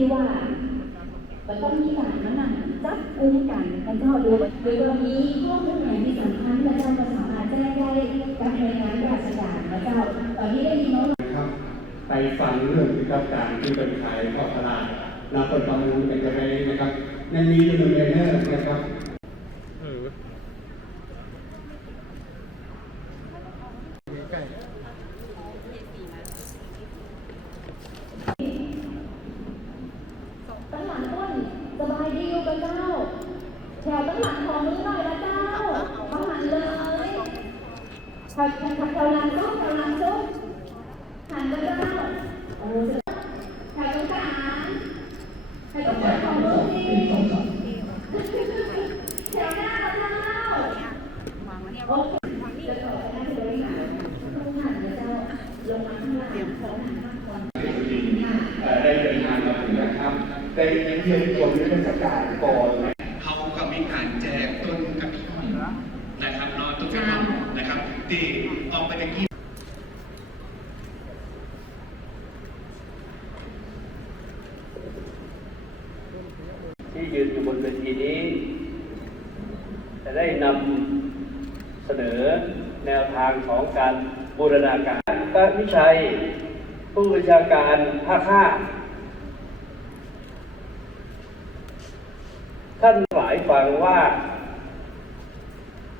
ที่ว่ามันต้องมีการมานั่งจับกุมกันกันเจ้าดูหรือว่ามีข้อมูลไหนที่สำคัญพระเจ้าก็สามารถแจ้งได้กับหน่วยงานราชการพระเจ้าตอนนี้ได้ยินน้องครับ ไปฟังเรื่องที่กับการที่เป็นขายทอดตลาดนาคนบางรู้เป็นจะไปนะครับในนี้จะมีเทรนเนอร์นะครับตั้งหลังต้นส บายดีอยู่กับเจ้าแถวตั้งหลังของมือหน่อยนะเจ้าเขาหันเลยแถวแถวแถวหลังส้มแถวหลังส้มหันกับเจ้าโอ้แถวตรงกลางแถวตรงกลางของมือสิแถวหน้าเจ้าโอเคจะต่อไปหน้าที่บริหารต้องหันนะเจ้าลงมาข้างล่างของหันข้างคน เอ่อได้เดินทางมาถึง นะครับได้เยี่ยมชมนิทรรศการก่อนเขาก็มีการแจกต้นกระท้อนนะครับเนาะต้นกระท้อนนะครับที่ออกไปตะกี้ที่ยืนอยู่บนเวทีนี้ จะได้นำเสนอแนวทางของการบูรณาการพระวิชัย ผู้บัญชาการภาคห้า ท่านหลายฟังว่า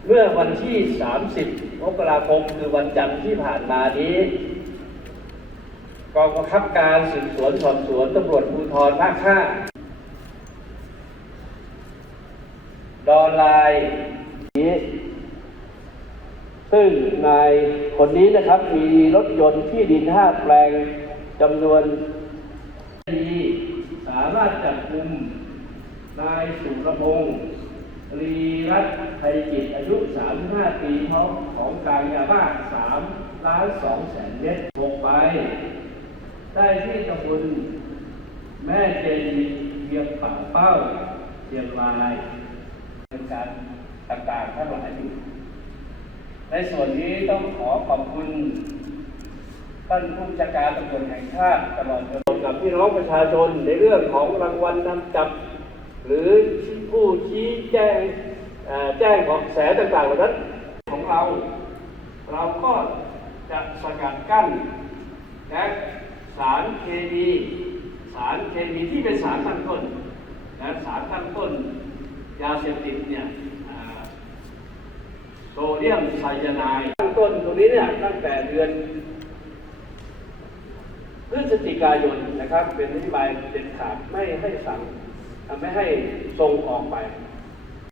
เมื่อวันที่ 30มกราคมคือวันจันทร์ที่ผ่านมานี้กองบังคับการสืบสวนสอบสวนตำรวจภูธรภาคห้าดอนไลน์นี้ซึ่งนายคนนี้นะครับมีรถยนต์ที่ดินห้าแปลงจำนวนดีสามารถจับกลุ่ม นายสุรพงศ์รีรัตน์ไทยจิตอายุ 35 ปีเขาของกลางยาบ้า3ล้าน2แสนเมตรหกใบได้ที่ตำบลแม่เจดีเวียงป่าเป้าเชียงรายเป็นการต่างๆทั้งหลายอยู่ในส่วนนี้ต้องขอขอบคุณท่านผู้จัดการตำรวจแห่งชาติตลอดจนกับพี่น้องประชาชนในเรื่องของรางวัลนำจับ หรือผู้ชี้แจ้งเอ่อแจ้งเบอกแสต่างๆเหล่านั้นของเรา เราก็จะสกัดกั้นและสารเคมีสารเคมีที่เป็นสารตั้งต้นและสารตั้งต้นยาเสพติดเนี่ยโซเดียมไซยาไนด์ตั้งต้นตรงนี้เนี่ยตั้งแต่เดือนพฤศจิกายนนะครับ เป็นนโยบายเด็ดขาดไม่ให้สั่ง ไม่ให้ทรงออกไป